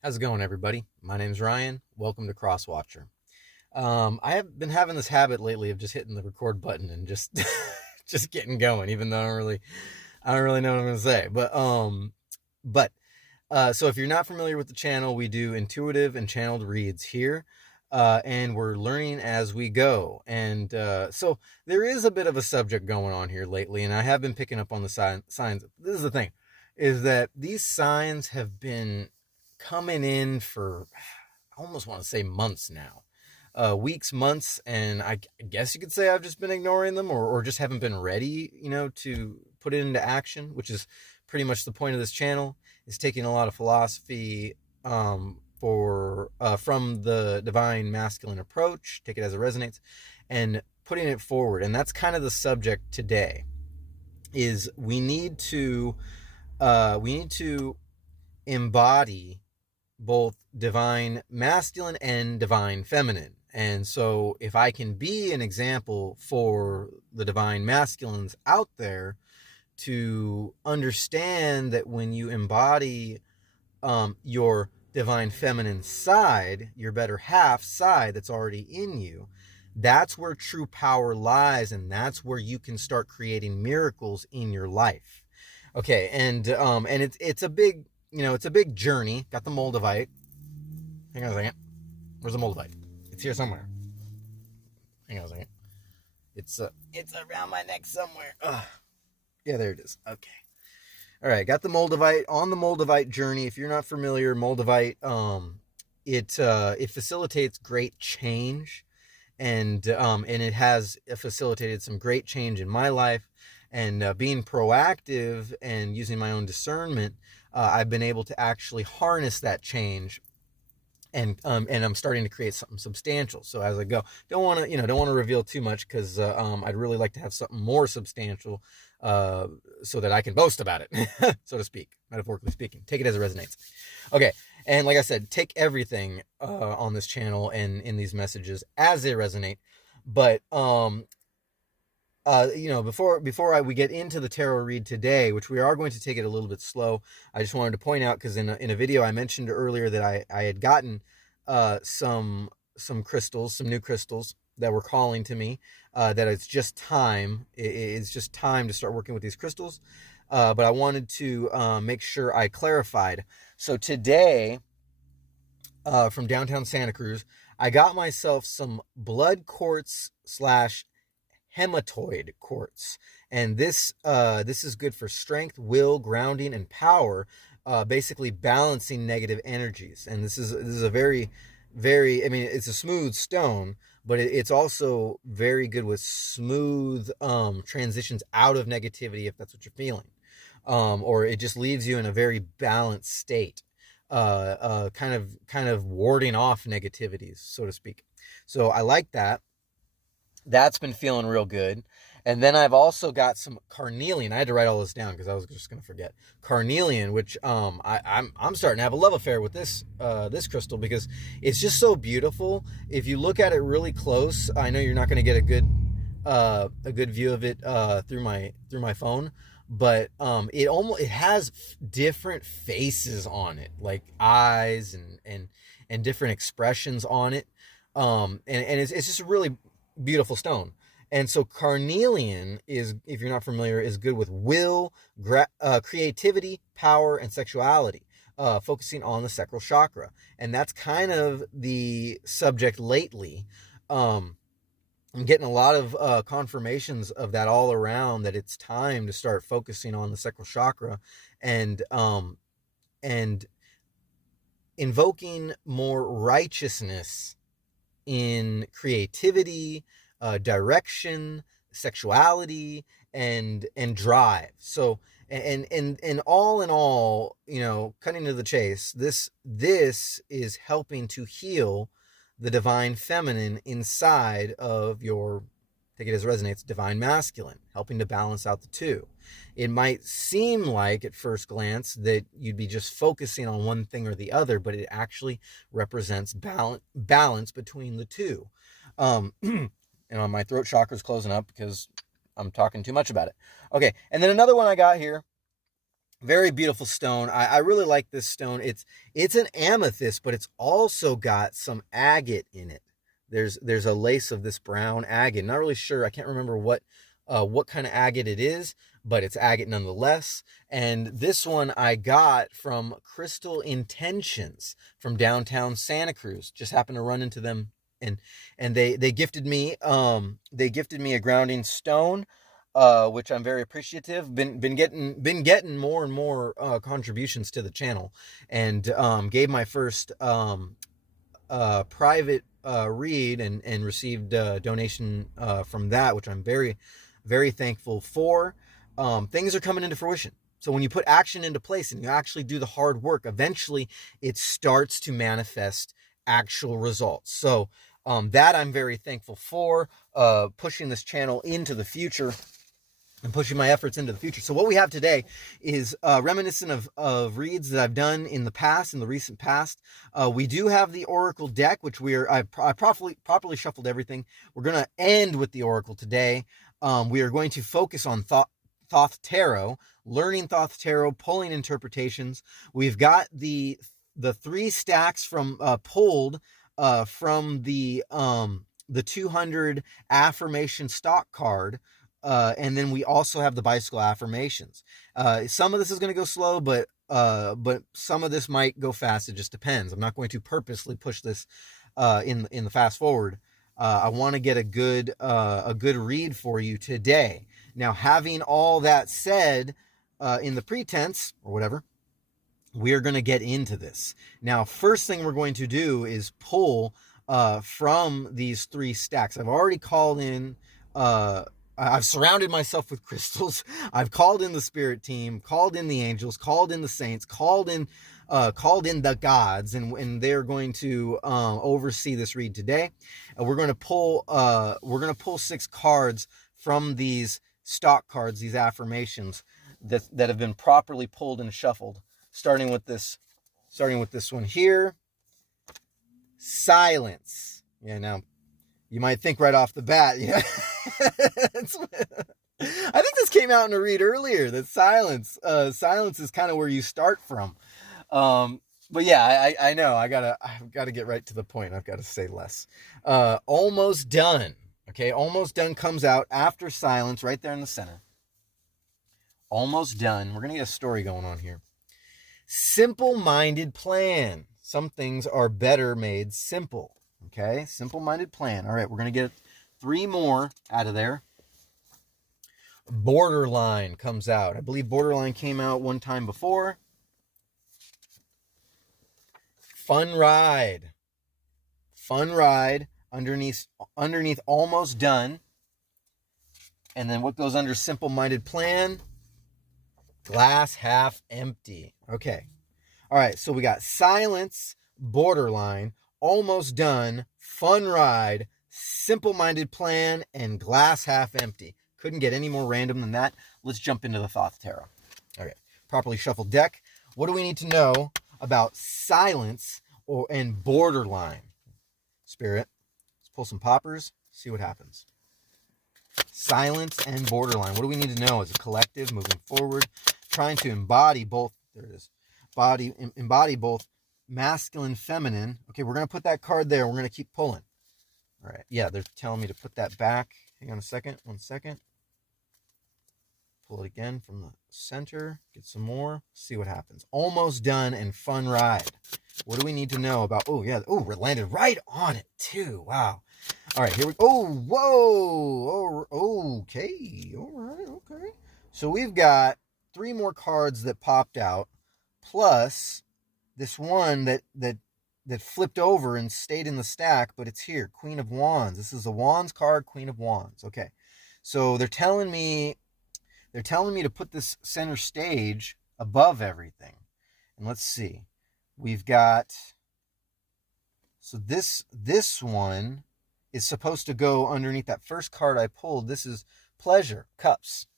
How's it going, everybody? My name's Ryan. Welcome to Crosswatcher. I have been having this habit lately of just hitting the record button and just just getting going, even though I don't really know what I'm gonna say. But so if you're not familiar with the channel, we do intuitive and channeled reads here, and we're learning as we go. And so there is a bit of a subject going on here lately, and I have been picking up on the signs. This is the thing, is that these signs have been coming in for I almost want to say months now, weeks, months, and I guess you could say I've just been ignoring them, or just haven't been ready, to put it into action, which is pretty much the point of this channel. Is taking a lot of philosophy for from the divine masculine approach, take it as it resonates, and putting it forward. And that's kind of the subject today. Is we need to embody both divine masculine and divine feminine. And so, if I can be an example for the divine masculines out there to understand that when you embody your divine feminine side, your better half side that's already in you, that's where true power lies, and that's where you can start creating miracles in your life. Okay, and it's a big it's a big journey. Got the Moldavite. Hang on a second. Where's the Moldavite? It's here somewhere. Hang on a second. It's around my neck somewhere. Ugh. Yeah, there it is. Okay. All right, got the Moldavite on the Moldavite journey. If you're not familiar, Moldavite it facilitates great change, and it has facilitated some great change in my life. And being proactive and using my own discernment, I've been able to actually harness that change, and I'm starting to create something substantial. So as I go, don't want to reveal too much, because I'd really like to have something more substantial, so that I can boast about it, so to speak, metaphorically speaking. Take it as it resonates. Okay, and like I said, take everything on this channel and in these messages as they resonate. But we get into the tarot read today, which we are going to take it a little bit slow. I just wanted to point out, because in a video I mentioned earlier that I had gotten some crystals, some new crystals that were calling to me, that it's just time. It's just time to start working with these crystals. But I wanted to make sure I clarified. So today, from downtown Santa Cruz, I got myself some blood quartz slash hematoid quartz, and this is good for strength, will, grounding, and power, basically balancing negative energies. And this is a very, I mean, it's a smooth stone, but it's also very good with smooth transitions out of negativity, if that's what you're feeling, or it just leaves you in a very balanced state, kind of warding off negativities, so to speak. So I like that. That's been feeling real good. And then I've also got some carnelian. I had to write all this down because I was just gonna forget. Carnelian, which I'm starting to have a love affair with this crystal, because it's just so beautiful. If you look at it really close, I know you're not gonna get a good view of it through my phone, but it has different faces on it, like eyes and different expressions on it. And it's just a really beautiful stone. And so carnelian is, if you're not familiar, is good with will, creativity, power, and sexuality, focusing on the sacral chakra. And that's kind of the subject lately. I'm getting a lot of confirmations of that all around, that it's time to start focusing on the sacral chakra, and invoking more righteousness in creativity, direction, sexuality, and drive. So, and all in all, cutting to the chase, this is helping to heal the divine feminine inside of your, take it as it resonates, divine masculine, helping to balance out the two. It might seem like at first glance that you'd be just focusing on one thing or the other, but it actually represents balance between the two. My throat chakra's closing up because I'm talking too much about it. Okay, and then another one I got here Very beautiful stone. I really like this stone. It's an amethyst, but it's also got some agate in it. There's a lace of this brown agate. Not really sure. I can't remember what kind of agate it is, but it's agate nonetheless. And this one I got from Crystal Intentions from downtown Santa Cruz. Just happened to run into them, and they gifted me a grounding stone, which I'm very appreciative. Been getting more and more contributions to the channel, and gave my first private read and received a donation from that, which I'm very, very thankful for. Things are coming into fruition. So when you put action into place and you actually do the hard work, eventually it starts to manifest actual results. So that I'm very thankful for, pushing this channel into the future and pushing my efforts into the future. So what we have today is reminiscent of reads that I've done in the past, in the recent past. We do have the Oracle deck, which I properly shuffled everything. We're going to end with the Oracle today. We are going to focus on Thoth Tarot, learning Thoth Tarot, pulling interpretations. We've got the 3 stacks from pulled from the 200 affirmation stock card. And then we also have the bicycle affirmations. Some of this is going to go slow, but some of this might go fast. It just depends. I'm not going to purposely push this in the fast forward. I want to get a good read for you today. Now, having all that said, in the pretense or whatever, we are going to get into this. Now, first thing we're going to do is pull from these 3 stacks. I've already called in. I've surrounded myself with crystals. I've called in the spirit team, called in the angels, called in the saints, called in the gods, and they're going to oversee this read today. We're going to pull 6 cards from these stock cards, these affirmations that have been properly pulled and shuffled. Starting with this one here. Silence. Yeah, now you might think right off the bat, yeah. I think this came out in a read earlier, that silence is kind of where you start from. But yeah, I know I've got to get right to the point. I've got to say less. Almost done. Okay. Almost done comes out after silence right there in the center. Almost done. We're going to get a story going on here. Simple-minded plan. Some things are better made simple. Okay. Simple-minded plan. All right. We're going to get 3 more out of there. Borderline comes out. I believe Borderline came out one time before. Fun ride. Fun ride underneath almost done. And then what goes under simple-minded plan? Glass half empty. Okay. All right. So we got silence, borderline, almost done, fun ride, simple-minded plan, and glass half empty. Couldn't get any more random than that. Let's jump into the Thoth Tarot. Okay. Properly shuffled deck. What do we need to know about silence and borderline? Spirit, let's pull some poppers, see what happens. Silence and borderline. What do we need to know as a collective moving forward? Trying to embody both. There it is. Embody both masculine, feminine. Okay, we're going to put that card there. We're going to keep pulling. All right. Yeah, they're telling me to put that back. Hang on a second. 1 second. Pull it again from the center. Get some more. See what happens. Almost done and fun ride. What do we need to know about? Oh, yeah. Oh, we landed right on it, too. Wow. All right, here we go. Oh, whoa. Oh, okay. All right, okay. So we've got 3 more cards that popped out, plus this one that flipped over and stayed in the stack, but it's here. Queen of Wands. This is a Wands card, Queen of Wands. Okay. So they're telling me to put this center stage above everything. And let's see. We've got, so this one is supposed to go underneath that first card I pulled. This is Pleasure, Cups,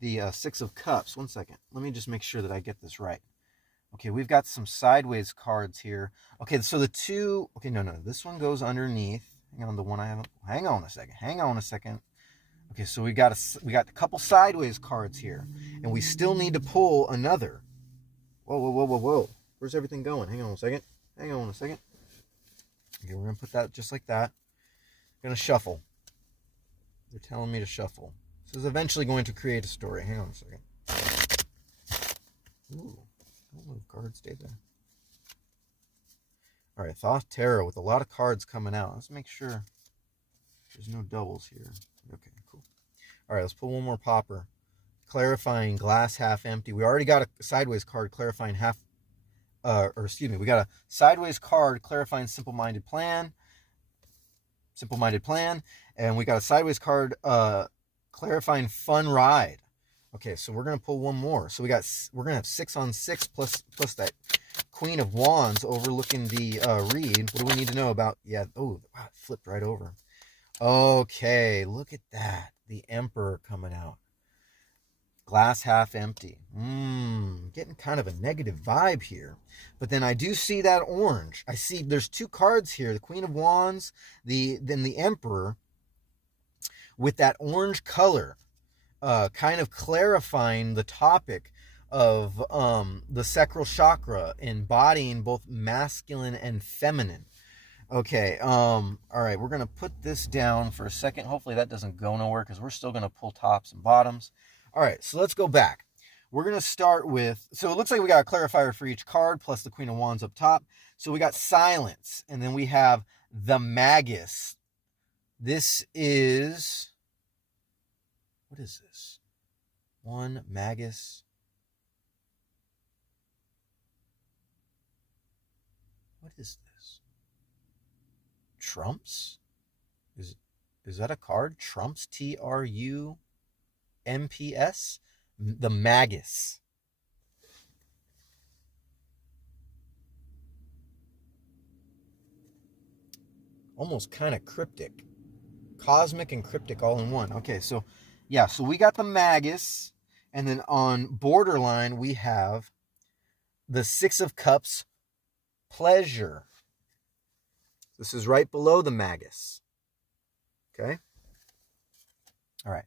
the 6 of Cups. 1 second. Let me just make sure that I get this right. Okay, we've got some sideways cards here. Okay, so the 2, okay, no, this one goes underneath. Hang on, the one I haven't, hang on a second. Okay, so we got a couple sideways cards here, and we still need to pull another. Whoa, whoa, whoa, whoa, whoa. Where's everything going? Hang on a second. Hang on a second. Okay, we're going to put that just like that. I'm going to shuffle. They're telling me to shuffle. This is eventually going to create a story. Hang on a second. Ooh, don't move cards, stay there. All right, Thoth Tarot with a lot of cards coming out. Let's make sure there's no doubles here. Okay, cool. All right, let's pull one more popper. Clarifying glass half empty. We already got a sideways card clarifying we got a sideways card clarifying simple-minded plan. And we got a sideways card clarifying fun ride. Okay, so we're gonna pull one more. So we're gonna have 6 on 6 plus that Queen of Wands overlooking the read. What do we need to know about? Yeah. Oh, wow, it flipped right over. Okay, look at that. The Emperor coming out. Glass half empty. Getting kind of a negative vibe here. But then I do see that orange. I see there's 2 cards here. The Queen of Wands, then the Emperor with that orange color, kind of clarifying the topic of the sacral chakra, embodying both masculine and feminine. Okay, all right, we're going to put this down for a second. Hopefully that doesn't go nowhere because we're still going to pull tops and bottoms. All right, so let's go back. We're going to start with, so it looks like we got a clarifier for each card plus the Queen of Wands up top. So we got silence, and then we have the Magus. This is, what is this? One Magus. What is this? Trumps? Is that a card? Trumps, TRUMPS? The Magus. Almost kind of cryptic. Cosmic and cryptic all in one. Okay, so yeah, so we got the Magus, and then on borderline we have the 6 of Cups, pleasure. This is right below the Magus. Okay? All right.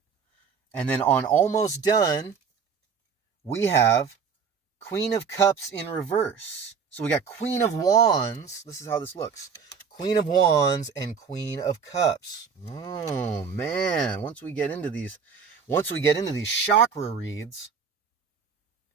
And then on almost done, we have Queen of Cups in reverse. So we got Queen of Wands. This is how this looks. Queen of Wands and Queen of Cups. Oh, man. Once we get into these chakra reads,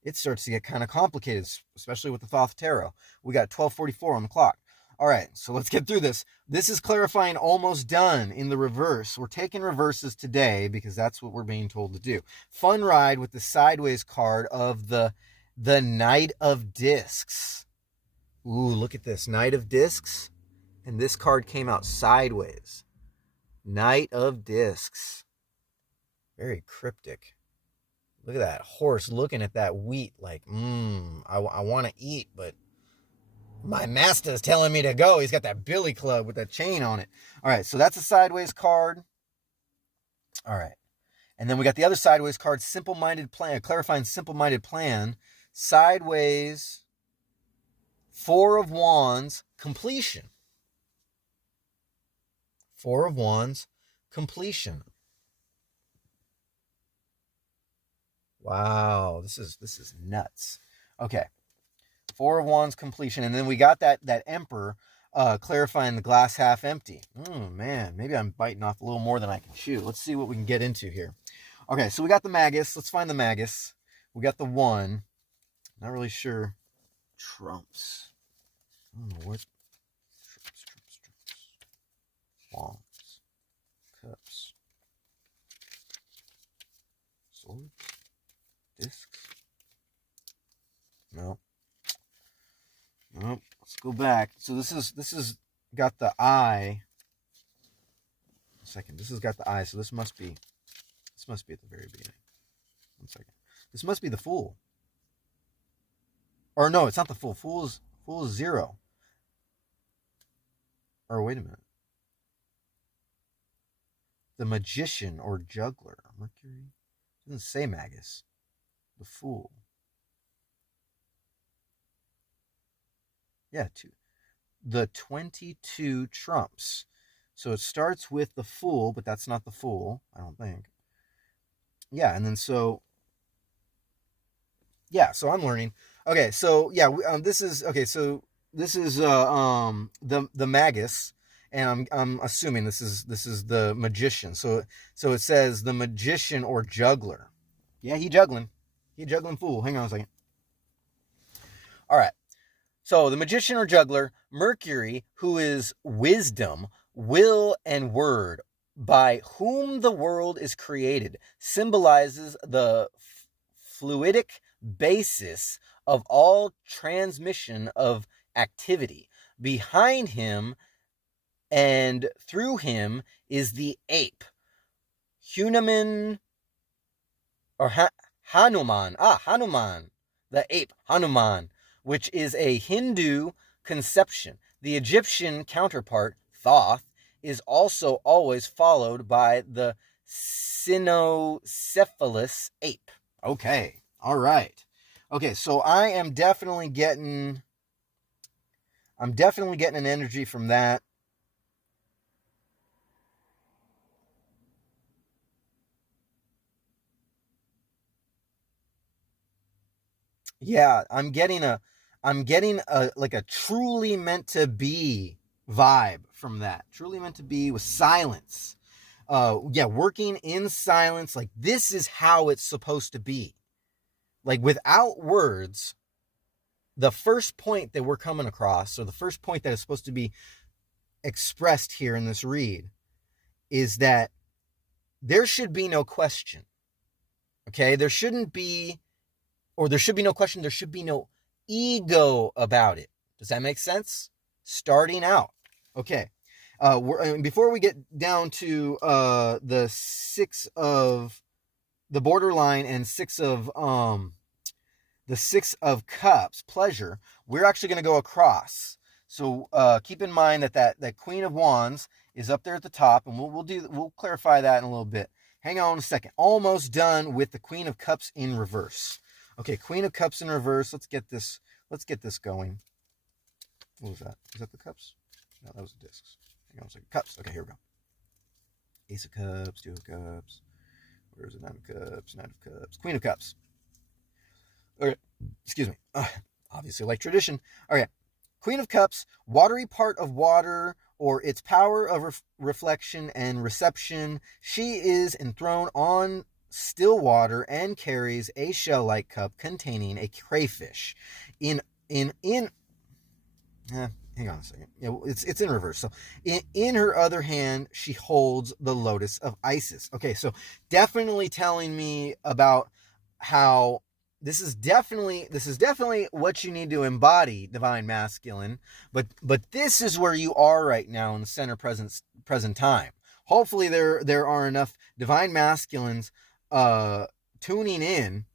it starts to get kind of complicated, especially with the Thoth Tarot. We got 12:44 on the clock. All right, so let's get through this. This is clarifying almost done in the reverse. We're taking reverses today because that's what we're being told to do. Fun ride with the sideways card of the Knight of Discs. Ooh, look at this. Knight of Discs. And this card came out sideways. Knight of Discs. Very cryptic. Look at that horse looking at that wheat like, I want to eat, but my master's telling me to go. He's got that billy club with that chain on it. All right, so that's a sideways card. All right. And then we got the other sideways card, simple-minded plan, clarifying simple-minded plan. Sideways, 4 of Wands, completion. 4 of Wands, completion. Wow, this is nuts. Okay. 4 of Wands, completion. And then we got that Emperor clarifying the glass half empty. Oh, man. Maybe I'm biting off a little more than I can chew. Let's see what we can get into here. Okay, so we got the Magus. Let's find the Magus. We got the 1. Not really sure. Trumps. I don't know what. Trumps. Wands. Cups. Swords. Discs. No. Nope. Let's go back. So this is got the eye. A second. This has got the eye. So this must be at the very beginning. 1 second. This must be the Fool. Or no, it's not the Fool. Fool is 0. Or wait a minute. The Magician or Juggler. Mercury. It doesn't say Magus. The Fool. Yeah, 2. The 22 trumps. So it starts with the Fool, but that's not the Fool, I don't think. yeah, and then so yeah, so I'm learning. Okay, so yeah, this is okay. So this is the magus, and I'm assuming this is the magician. So it says the magician or juggler. Yeah, he juggling fool. Hang on a second. All right. So the magician or juggler, Mercury, who is wisdom, will, and word, by whom the world is created, symbolizes the fluidic basis of all transmission of activity. Behind him and through him is the ape, Hunaman or Hanuman. Hanuman, the ape, Hanuman, which is a Hindu conception. The Egyptian counterpart, Thoth, is also always followed by the cynocephalous ape. Okay, all right. Okay, so I'm definitely getting an energy from that. Yeah, I'm getting a like a truly meant to be vibe from that. Truly meant to be with silence. Yeah, working in silence, like this is how it's supposed to be. Like without words, the first point that we're coming across, or the first point that is supposed to be expressed here in this read, is that there should be no question. Okay, there should be no question, there should be no ego about it. Does that make sense? Starting out. Okay. Before we get down to the 6 of the borderline and 6 of the 6 of cups, pleasure, we're actually going to go across. So keep in mind that Queen of Wands is up there at the top, and we'll clarify that in a little bit. Hang on a second. Almost done with the Queen of Cups in reverse. Okay, Queen of Cups in reverse. Let's get this going. What was that? Was that the cups? No, that was the discs. Hang on a second. Cups. Okay, here we go. Ace of Cups, Two of Cups. Where's the Nine of Cups? Nine of Cups. Queen of Cups. Okay, excuse me. Obviously, like tradition. Okay, Queen of Cups, watery part of water, or its power of reflection and reception. She is enthroned on still water and carries a shell-like cup containing a crayfish. Hang on a second. Yeah, it's in reverse. So in her other hand, she holds the lotus of Isis. Okay, so definitely telling me about how this is definitely what you need to embody divine masculine, but this is where you are right now in the center present time. Hopefully there are enough divine masculines tuning in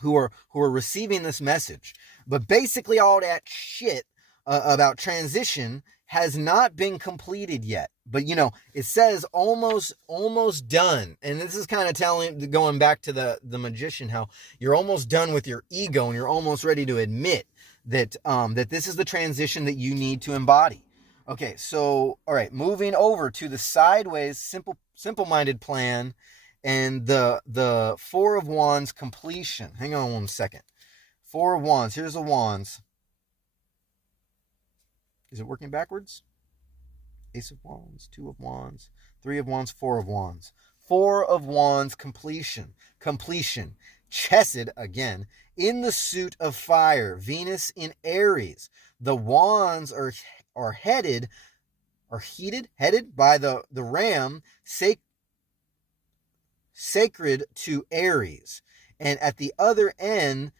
who are receiving this message. But basically all that shit about transition has not been completed yet. But it says almost done. And this is kind of going back to the magician, how you're almost done with your ego and you're almost ready to admit that that this is the transition that you need to embody. Okay, so all right, moving over to the sideways simple-minded plan and the Four of Wands completion. Hang on one second. Four of Wands. Here's the Wands. Is it working backwards? Ace of Wands, Two of Wands, Three of Wands, Four of Wands. Four of Wands completion. Chesed again in the suit of fire. Venus in Aries. The Wands are headed by the ram sacred to Aries, and at the other end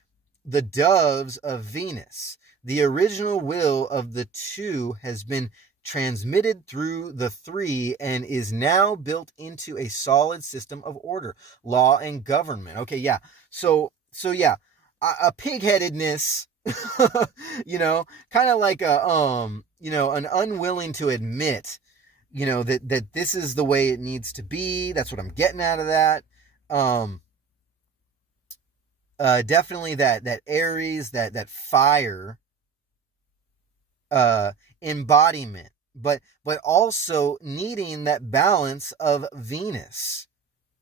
the doves of Venus. The original will of the two has been transmitted through the three and is now built into a solid system of order, law, and government. Okay, yeah. So yeah, a pigheadedness, kind of like an unwilling to admit, that this is the way it needs to be. That's what I'm getting out of that. Definitely that Aries, that fire embodiment, but also needing that balance of Venus.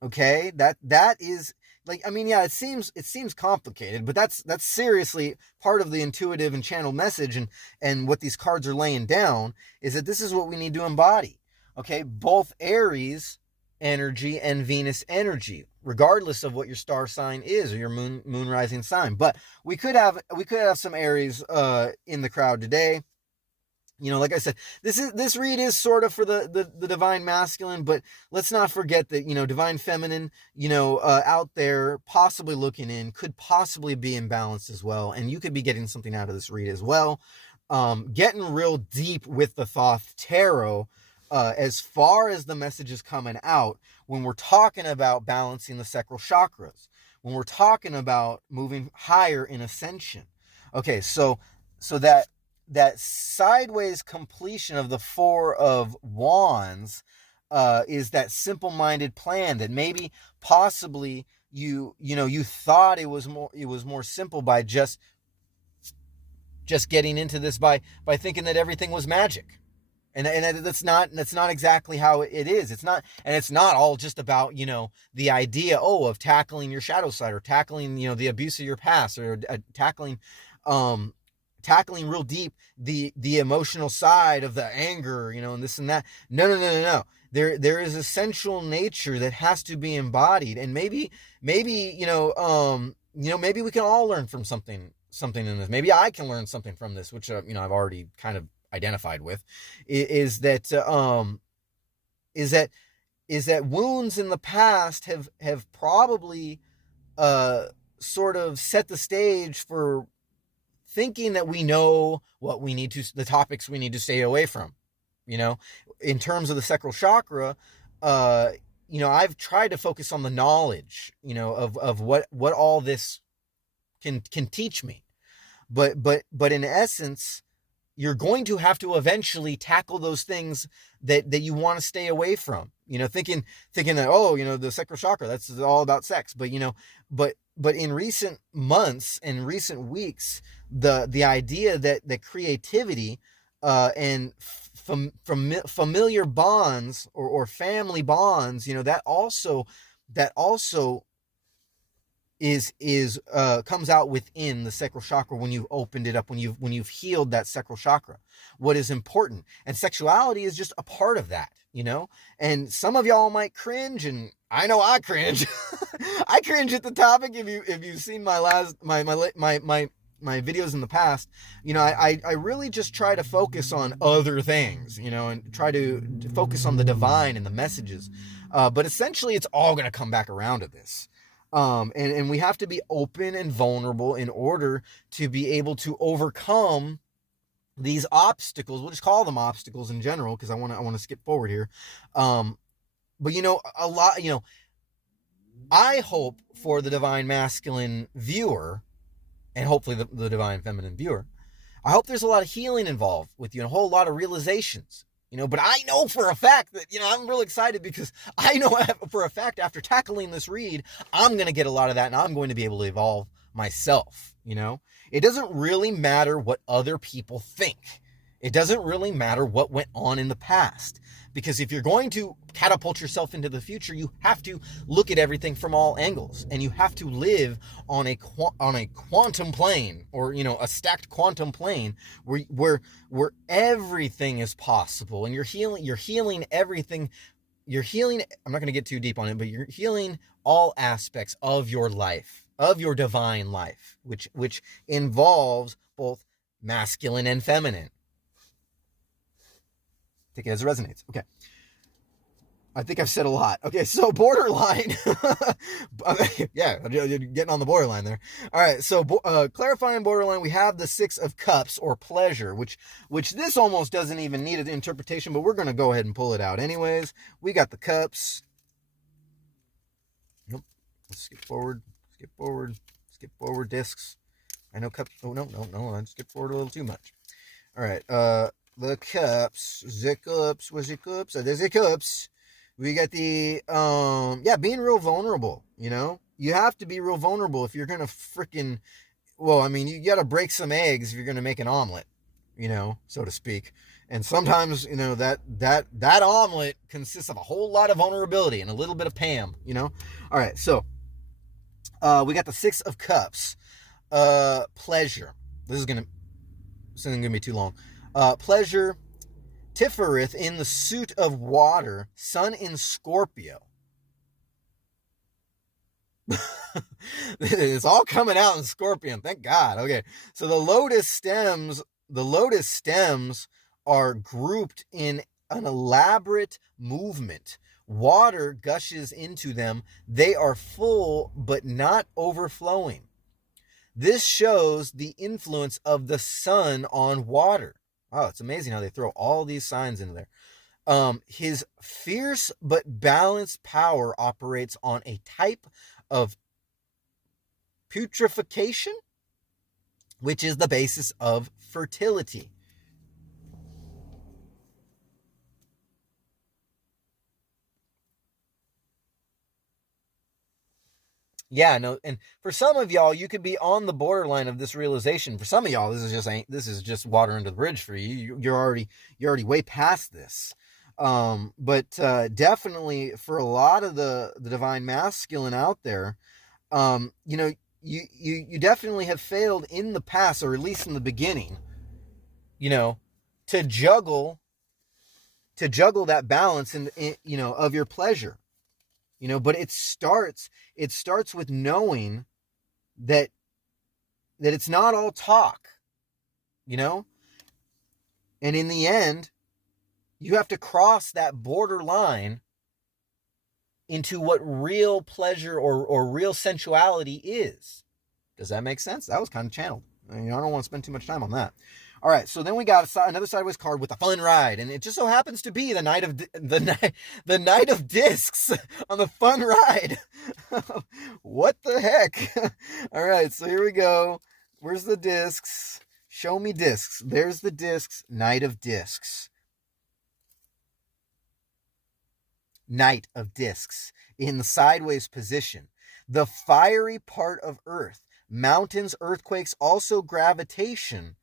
Okay, that is like, I mean, yeah, it seems complicated, but that's seriously part of the intuitive and channel message, and what these cards are laying down is that this is what we need to embody. Okay, both Aries energy and Venus energy, regardless of what your star sign is or your moon rising sign. But we could have some Aries in the crowd today. Like I said, this read is sort of for the divine masculine, but let's not forget that, divine feminine, out there possibly looking in, could possibly be imbalanced as well. And you could be getting something out of this read as well. Getting real deep with the Thoth Tarot, as far as the message is coming out, when we're talking about balancing the sacral chakras, when we're talking about moving higher in ascension. Okay, so that sideways completion of the Four of Wands is that simple-minded plan that maybe possibly you thought it was more simple by just getting into this by thinking that everything was magic. And that's not exactly how it is. It's not all just about, the idea, of tackling your shadow side, or tackling, the abuse of your past, or tackling real deep the emotional side of the anger, and this and that. No. There is essential nature that has to be embodied, and maybe maybe we can all learn from something in this. Maybe I can learn something from this, which I've already kind of identified with, is that wounds in the past have probably sort of set the stage for thinking that we know the topics we need to stay away from. In terms of the sacral chakra, I've tried to focus on the knowledge, of what all this can teach me. But in essence, you're going to have to eventually tackle those things that you want to stay away from. Thinking that, the sacral chakra, that's all about sex. But in recent months and recent weeks, the idea that creativity and familiar bonds or family bonds, that also is comes out within the sacral chakra when you've opened it up, when you've healed that sacral chakra. What is important, and sexuality is just a part of that, And some of y'all might cringe, and I know I cringe. I cringe at the topic. If you've seen my videos in the past, I really just try to focus on other things, and try to focus on the divine and the messages. But essentially, it's all going to come back around to this. And we have to be open and vulnerable in order to be able to overcome these obstacles. We'll just call them obstacles in general, because I want to skip forward here. But a lot, I hope for the divine masculine viewer, and hopefully the divine feminine viewer, I hope there's a lot of healing involved with you, and a whole lot of realizations. But I know for a fact that, I'm real excited, because I know for a fact after tackling this read, I'm going to get a lot of that, and I'm going to be able to evolve myself. It doesn't really matter what other people think. It doesn't really matter what went on in the past, because if you're going to catapult yourself into the future, you have to look at everything from all angles, and you have to live on a quantum plane, or a stacked quantum plane where everything is possible, and you're healing everything. You're healing. I'm not going to get too deep on it, but you're healing all aspects of your life, of your divine life, which involves both masculine and feminine. Take it as it resonates. Okay. I think I've said a lot. Okay, so borderline. Yeah, you're getting on the borderline there. All right, so clarifying borderline, we have the Six of Cups, or pleasure, which this almost doesn't even need an interpretation, but we're going to go ahead and pull it out anyways. We got the cups. Nope. Let's skip forward, discs. I know cups. Oh, no. I skipped forward a little too much. All right, the cups. The cups. Where's the cups? There's the cups. We got the, being real vulnerable, You have to be real vulnerable if you're going to freaking, you got to break some eggs if you're going to make an omelet, so to speak. And sometimes, that omelet consists of a whole lot of vulnerability and a little bit of Pam, All right, so we got the Six of Cups. Pleasure. This isn't gonna be too long. Pleasure. Tifereth in the suit of water. Sun in Scorpio. It's all coming out in Scorpion. Thank God. Okay, so the lotus stems are grouped in an elaborate movement. Water gushes into them. They are full but not overflowing. This shows the influence of the sun on water. Oh, it's amazing how they throw all these signs into there. His fierce but balanced power operates on a type of putrefaction, which is the basis of fertility. Yeah, no, and for some of y'all, you could be on the borderline of this realization. For some of y'all, this is just water under the bridge for you. You're already way past this. But definitely for a lot of the divine masculine out there, you definitely have failed in the past, or at least in the beginning, to juggle that balance and of your pleasure. But it starts with knowing that it's not all talk, and in the end, you have to cross that borderline into what real pleasure or real sensuality is. Does that make sense? That was kind of channeled. I don't want to spend too much time on that. All right, so then we got another sideways card with a fun ride, and it just so happens to be the Knight of Discs on the fun ride. What the heck? All right, so here we go. Where's the discs? Show me discs. There's the discs. Knight of Discs. Knight of Discs in the sideways position. The fiery part of Earth. Mountains, earthquakes, also gravitation,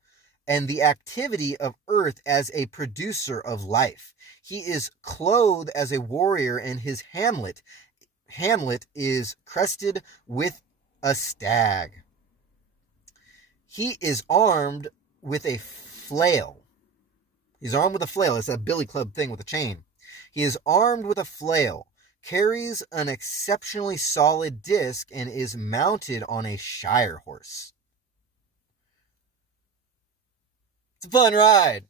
and the activity of Earth as a producer of life. He is clothed as a warrior, and his Hamlet is crested with a stag. He is armed with a flail. He's armed with a flail. It's that billy club thing with a chain. He is armed with a flail, carries an exceptionally solid disc, and is mounted on a Shire horse. It's a fun ride.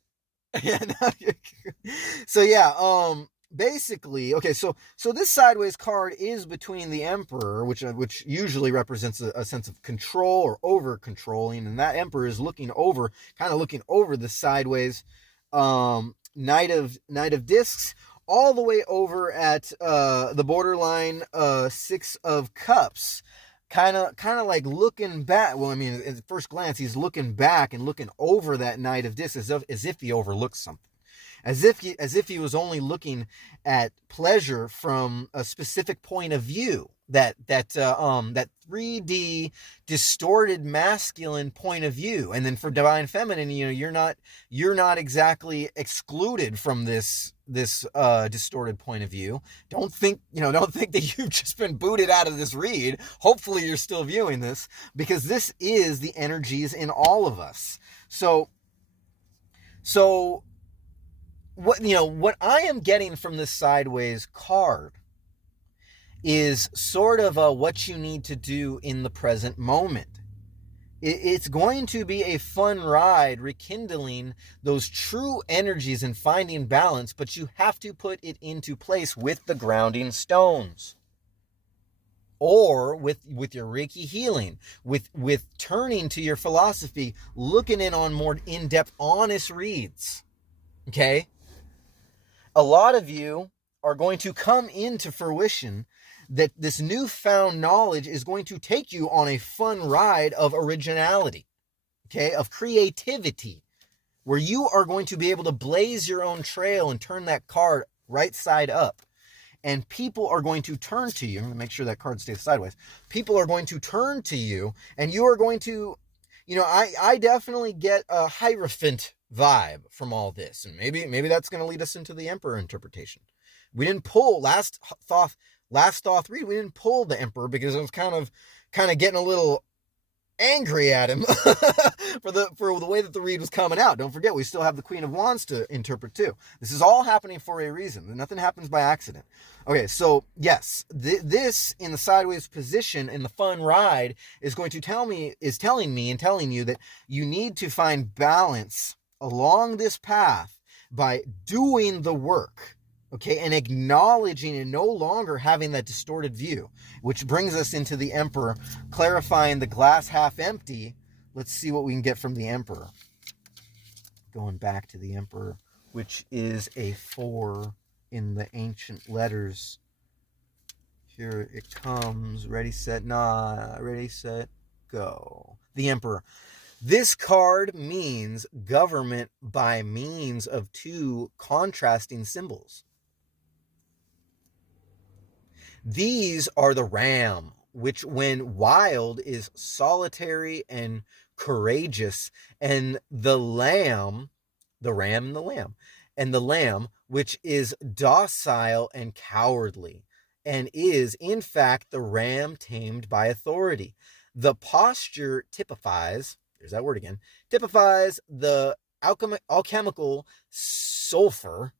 So basically, okay, so this sideways card is between the Emperor, which usually represents a sense of control or over controlling, and that Emperor is looking over the sideways Knight of Discs, all the way over at the borderline Six of Cups. Kind of like looking back. Well, I mean, at first glance, he's looking back and looking over that Knight of Discs as if he overlooked something, as if he was only looking at pleasure from a specific point of view, that 3D distorted masculine point of view. And then for divine feminine, you're not exactly excluded from this distorted point of view. Don't think that you've just been booted out of this read. Hopefully you're still viewing this, because this is the energies in all of us. So what I am getting from this sideways card is sort of what you need to do in the present moment. It's going to be a fun ride, rekindling those true energies and finding balance, but you have to put it into place with the grounding stones, or with your Reiki healing, with turning to your philosophy, looking in on more in-depth, honest reads. Okay? A lot of you are going to come into fruition that this newfound knowledge is going to take you on a fun ride of originality, okay, of creativity, where you are going to be able to blaze your own trail and turn that card right side up. And people are going to turn to you. I'm going to make sure that card stays sideways. People are going to turn to you, and you are going to I definitely get a Hierophant vibe from all this, and maybe that's going to lead us into the Emperor interpretation. We didn't pull last Thoth read. We didn't pull the Emperor because it was kind of getting a little angry at him for the way that the read was coming out. Don't forget, we still have the Queen of Wands to interpret too. This is all happening for a reason. Nothing happens by accident. Okay, so yes, this in the sideways position in the fun ride is telling me and telling you that you need to find balance along this path by doing the work. Okay, and acknowledging and no longer having that distorted view, which brings us into the Emperor, clarifying the glass half empty. Let's see what we can get from the Emperor. Going back to the Emperor, which is a 4 in the ancient letters. Here it comes. Ready, set, go. The Emperor. This card means government by means of 2 contrasting symbols. These are the ram, which when wild is solitary and courageous, and the lamb, the ram and the lamb, and the lamb, which is docile and cowardly, and is, in fact, the ram tamed by authority. The posture typifies, there's that word again, typifies the alchemical sulfur.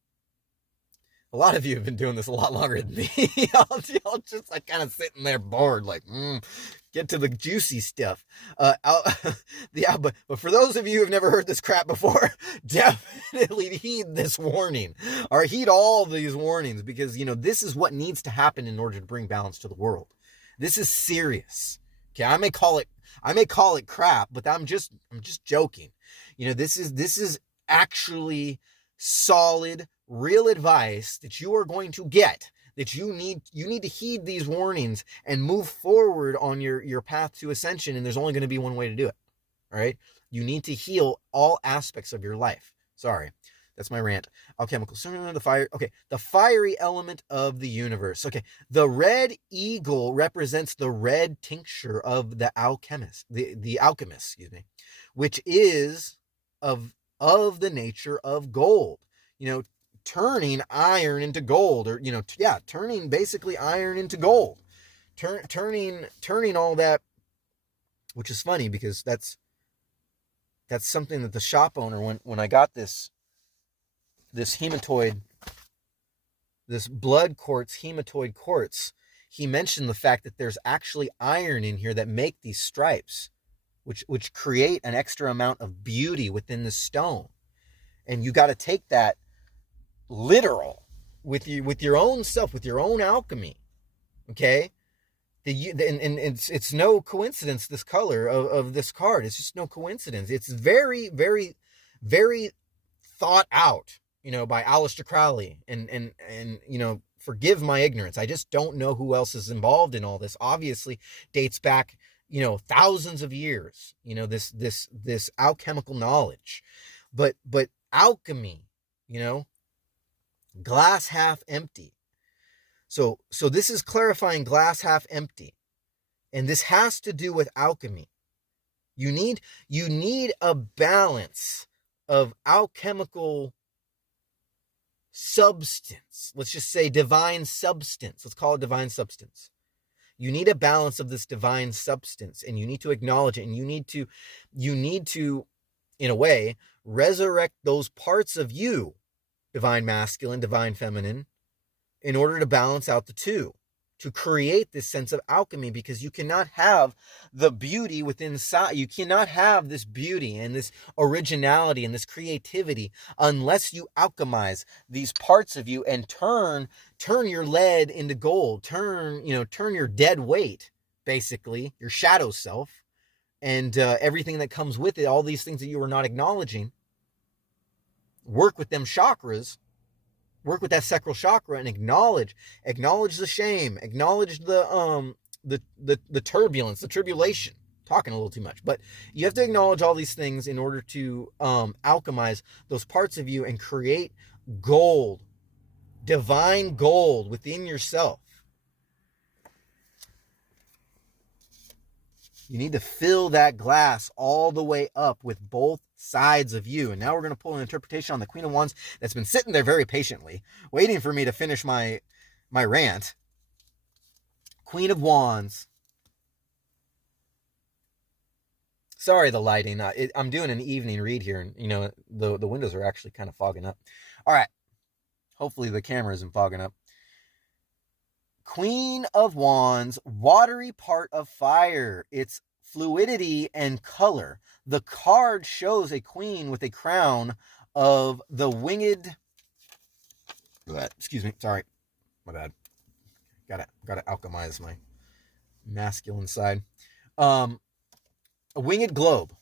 A lot of you have been doing this a lot longer than me. Y'all just like kind of sitting there bored, like, get to the juicy stuff. But for those of you who have never heard this crap before, definitely heed this warning, or heed all these warnings, because this is what needs to happen in order to bring balance to the world. This is serious. Okay, I may call it crap, but I'm just joking. This is actually solid, real advice that you are going to get, that you need to heed these warnings and move forward on your path to ascension. And there's only going to be one way to do it. All right. You need to heal all aspects of your life. Sorry. That's my rant. Alchemical. The fire. Okay. The fiery element of the universe. Okay. The red eagle represents the red tincture of the alchemist, the alchemist, excuse me, which is of the nature of gold. Turning iron into gold, or turning basically iron into gold, turning all that, which is funny because that's something that the shop owner, when I got this hematoid, this blood quartz, hematoid quartz, he mentioned the fact that there's actually iron in here that make these stripes, which create an extra amount of beauty within the stone. And you got to take that literal with your own self, with your own alchemy. Okay, and it's no coincidence, this color of this card. It's just no coincidence. It's very, very, very thought out, by Aleister Crowley, and forgive my ignorance. I just don't know who else is involved in all this. Obviously dates back thousands of years, this alchemical knowledge, but alchemy, glass half empty. So this is clarifying glass half empty. And this has to do with alchemy. You need a balance of alchemical substance. Let's just say divine substance. Let's call it divine substance. You need a balance of this divine substance, and you need to acknowledge it, and you need to, in a way, resurrect those parts of you, divine masculine, divine feminine, in order to balance out the two, to create this sense of alchemy, because you cannot have the beauty within inside. You cannot have this beauty and this originality and this creativity unless you alchemize these parts of you and turn your lead into gold, turn your dead weight, basically, your shadow self, and everything that comes with it, all these things that you are not acknowledging. Work with them chakras, work with that sacral chakra, and acknowledge the shame, acknowledge the turbulence, the tribulation. Talking a little too much, but you have to acknowledge all these things in order to alchemize those parts of you and create gold, divine gold within yourself. You need to fill that glass all the way up with both sides of you. And now we're going to pull an interpretation on the Queen of Wands that's been sitting there very patiently, waiting for me to finish my rant. Queen of Wands. Sorry, the lighting. I'm doing an evening read here, and the windows are actually kind of fogging up. All right. Hopefully the camera isn't fogging up. Queen of Wands, watery part of fire. It's fluidity and color. The card shows a queen with a crown of the winged. Excuse me. Sorry. My bad. Gotta alchemize my masculine side. A winged globe.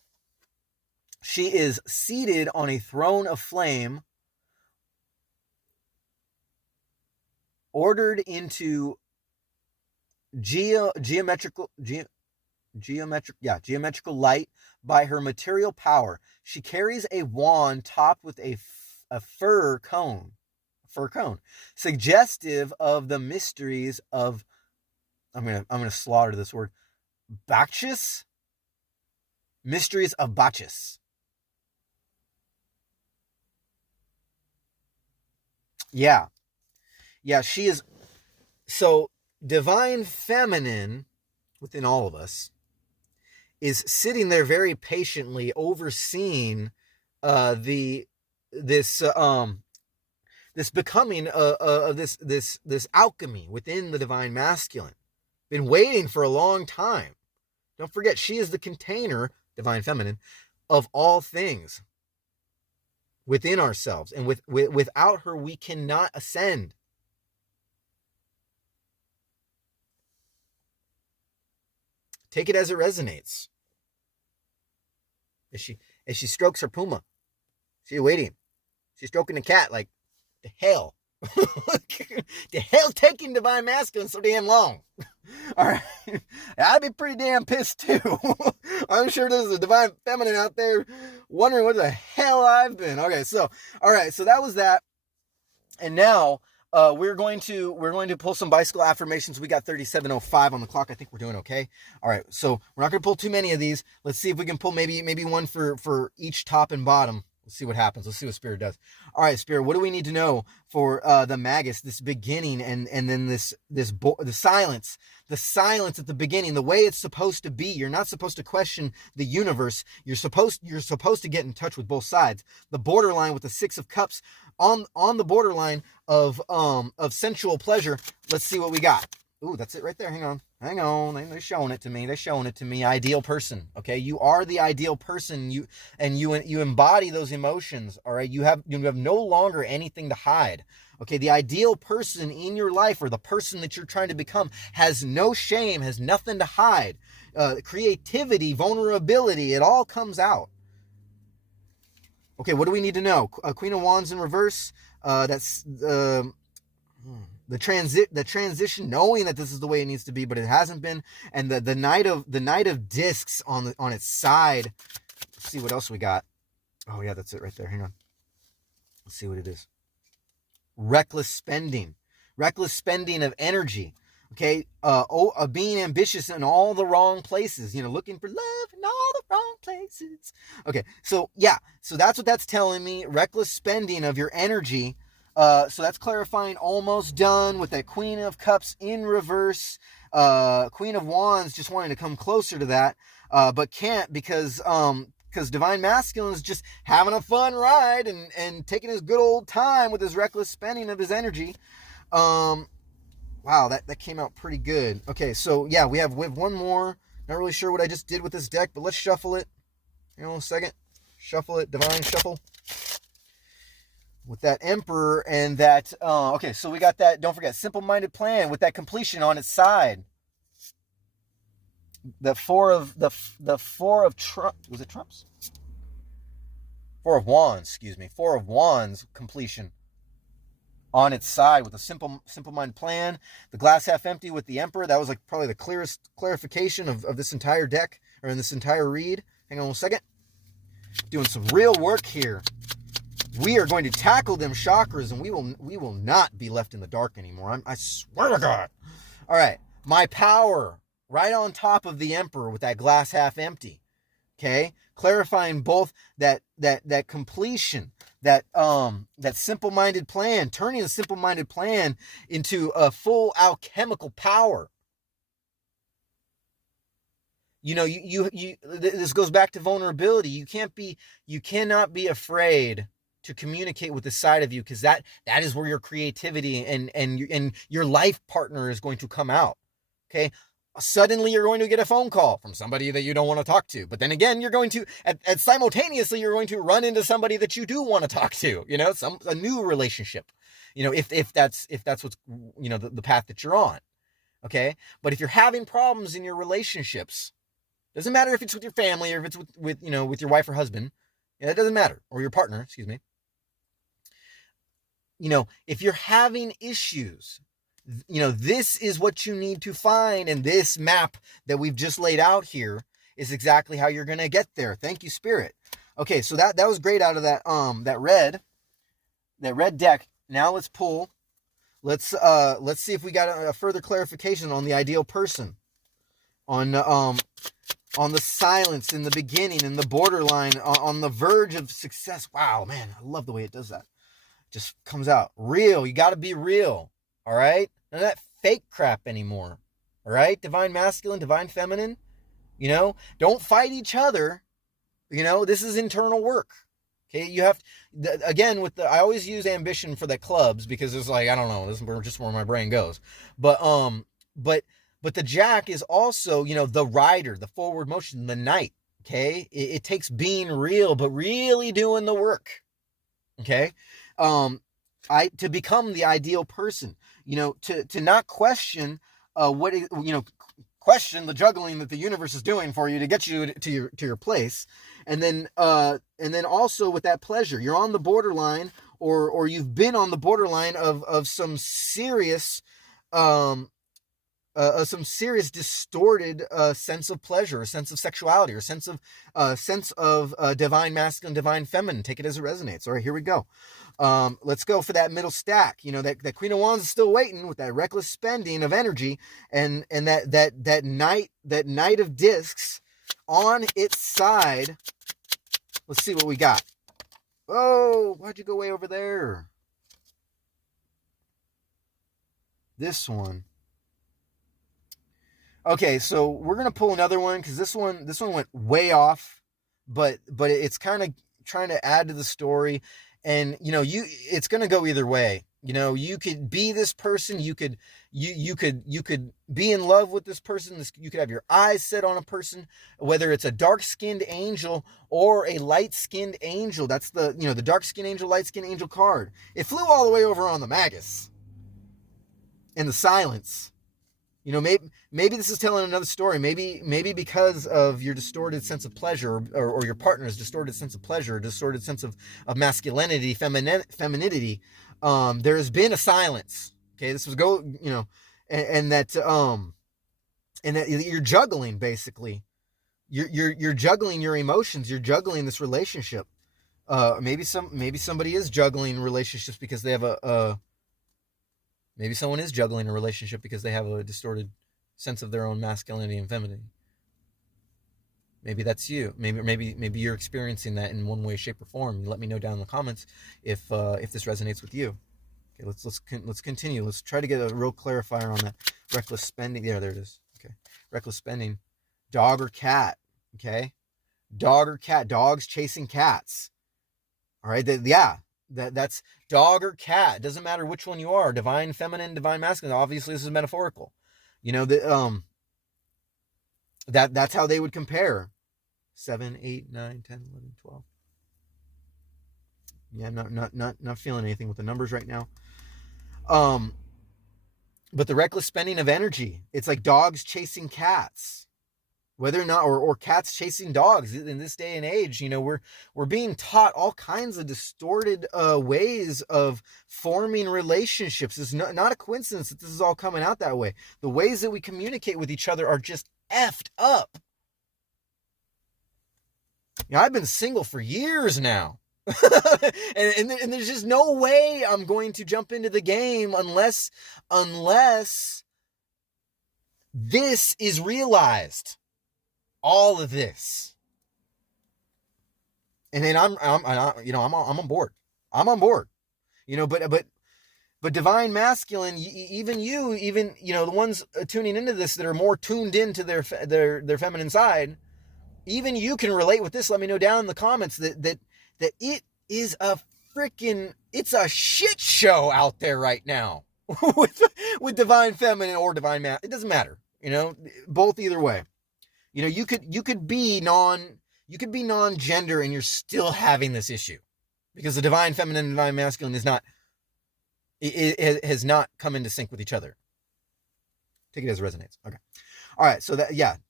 She is seated on a throne of flame, ordered into geometrical light by her material power. She carries a wand topped with a fir cone, suggestive of the mysteries of, I'm gonna slaughter this word, Bacchus. Mysteries of Bacchus. Yeah, she is. So divine feminine within all of us is sitting there very patiently overseeing this becoming of this alchemy within the divine masculine. Been waiting for a long time. Don't forget, she is the container, divine feminine, of all things within ourselves, and without her we cannot ascend. Take it as it resonates. As she strokes her puma, she's waiting. She's stroking the cat like, the hell. The hell taking divine masculine so damn long. All right. I'd be pretty damn pissed too. I'm sure there's a divine feminine out there wondering what the hell I've been. Okay, so all right, so that was that. And now we're going to pull some bicycle affirmations. We got 37:05 on the clock. I think we're doing okay. All right, so we're not going to pull too many of these. Let's see if we can pull maybe one for each top and bottom. Let's see what happens. Let's see what Spirit does. All right, Spirit, what do we need to know for the Magus, this beginning, and then the silence at the beginning, the way it's supposed to be. You're not supposed to question the universe. You're supposed to get in touch with both sides. The borderline with the Six of Cups on the borderline of sensual pleasure. Let's see what we got. Ooh, that's it right there. Hang on. They're showing it to me. Ideal person. Okay, you are the ideal person. You embody those emotions. All right, you have no longer anything to hide. Okay, the ideal person in your life, or the person that you're trying to become, has no shame, has nothing to hide. Creativity, vulnerability, it all comes out. Okay, what do we need to know? Queen of Wands in reverse. That's the transition, knowing that this is the way it needs to be, but it hasn't been, and the Knight of Discs on its side. Let's see what else we got. Oh yeah, that's it right there. Hang on. Let's see what it is. Reckless spending of energy. Okay, being ambitious in all the wrong places. Looking for love in all the wrong places. Okay, so yeah, so that's what that's telling me. Reckless spending of your energy. So that's clarifying. Almost done with that Queen of Cups in reverse. Queen of Wands just wanting to come closer to that, but can't because divine masculine is just having a fun ride and taking his good old time with his reckless spending of his energy. Wow, that came out pretty good. Okay, so yeah, we have one more. Not really sure what I just did with this deck, but let's shuffle it. Hang on a second. Shuffle it. Divine shuffle. With that Emperor and that, okay, so we got that, don't forget, simple-minded plan with that completion on its side. The four of Trump, was it Trumps? Four of Wands, excuse me. Four of Wands completion on its side with a simple-minded plan. The glass half empty with the Emperor. That was like probably the clearest clarification of this entire deck, or in this entire read. Hang on a second. Doing some real work here. We are going to tackle them chakras, and we will not be left in the dark anymore. I swear to God. All right. My power. right on top of the emperor with that glass half empty. Okay, clarifying both that completion, that simple-minded plan, turning a simple-minded plan into a full alchemical power. This goes back to vulnerability. You cannot be afraid to communicate with the side of you, because that is where your creativity and your life partner is going to come out. Okay, suddenly you're going to get a phone call from somebody that you don't want to talk to, but then again, you're going to simultaneously you're going to run into somebody that you do want to talk to. A new relationship. If that's what's the path that you're on. Okay, but if you're having problems in your relationships, doesn't matter if it's with your family or if it's with your wife or husband. It doesn't matter, or your partner. Excuse me. If you're having issues, this is what you need to find, and this map that we've just laid out here is exactly how you're going to get there. Thank you, Spirit. Okay, so that was great out of that red deck. Now let's pull. Let's see if we got a further clarification on the ideal person, on the silence in the beginning, in the borderline, on the verge of success. Wow, man, I love the way it does that. Just comes out real. You got to be real. All right, none of that fake crap anymore. All right, divine masculine, divine feminine. Don't fight each other. This is internal work. Okay, you have again I always use ambition for the clubs, because it's like, I don't know, this is just where my brain goes. But the Jack is also, the rider, the forward motion, the knight. Okay, it takes being real, but really doing the work. Okay, to become the ideal person, to not question question the juggling that the universe is doing for you to get you to your place. And then also with that pleasure, you're on the borderline, or you've been on the borderline of some serious distorted sense of pleasure, a sense of sexuality, or sense of divine masculine, divine feminine. Take it as it resonates. All right, here we go. Let's go for that middle stack. That Queen of Wands is still waiting with that reckless spending of energy, and that Knight of Discs on its side. Let's see what we got. Oh, why'd you go way over there? This one. Okay, so we're gonna pull another one, because this one went way off, but it's kind of trying to add to the story, and it's gonna go either way. You could be this person, you could be in love with this person, you could have your eyes set on a person, whether it's a dark-skinned angel or a light-skinned angel. That's the dark-skinned angel, light-skinned angel card. It flew all the way over on the Magus in the silence. Maybe this is telling another story. Maybe because of your distorted sense of pleasure, or your partner's distorted sense of pleasure, distorted sense of masculinity, femininity, there has been a silence. Okay, this was and that you're juggling, basically. You're juggling your emotions. You're juggling this relationship. Maybe somebody is juggling relationships because they have maybe someone is juggling a relationship because they have a distorted sense of their own masculinity and femininity. Maybe that's you. Maybe you're experiencing that in one way, shape, or form. You let me know down in the comments if this resonates with you. Okay, let's continue. Let's try to get a real clarifier on that reckless spending. Yeah, there it is. Okay, reckless spending. Dog or cat? Okay, dog or cat? Dogs chasing cats. All right. That's dog or cat. It doesn't matter which one you are. Divine feminine, divine masculine. Obviously, this is metaphorical. That's how they would compare. 7, 8, 9, 10, 11, 12. Yeah, I'm not feeling anything with the numbers right now. But the reckless spending of energy. It's like dogs chasing cats. Whether or not, or cats chasing dogs in this day and age, we're being taught all kinds of distorted ways of forming relationships. It's not a coincidence that this is all coming out that way. The ways that we communicate with each other are just effed up. I've been single for years now. and there's just no way I'm going to jump into the game unless this is realized. All of this. And then I'm on board. I'm on board. But divine masculine, even the ones tuning into this that are more tuned into their feminine side, even you can relate with this. Let me know down in the comments that it is it's a shit show out there right now with divine feminine or divine masculine. It doesn't matter, both either way. You could be non-gender and you're still having this issue because the divine feminine and divine masculine has not come into sync with each other. Take it as it resonates. Okay. All right. So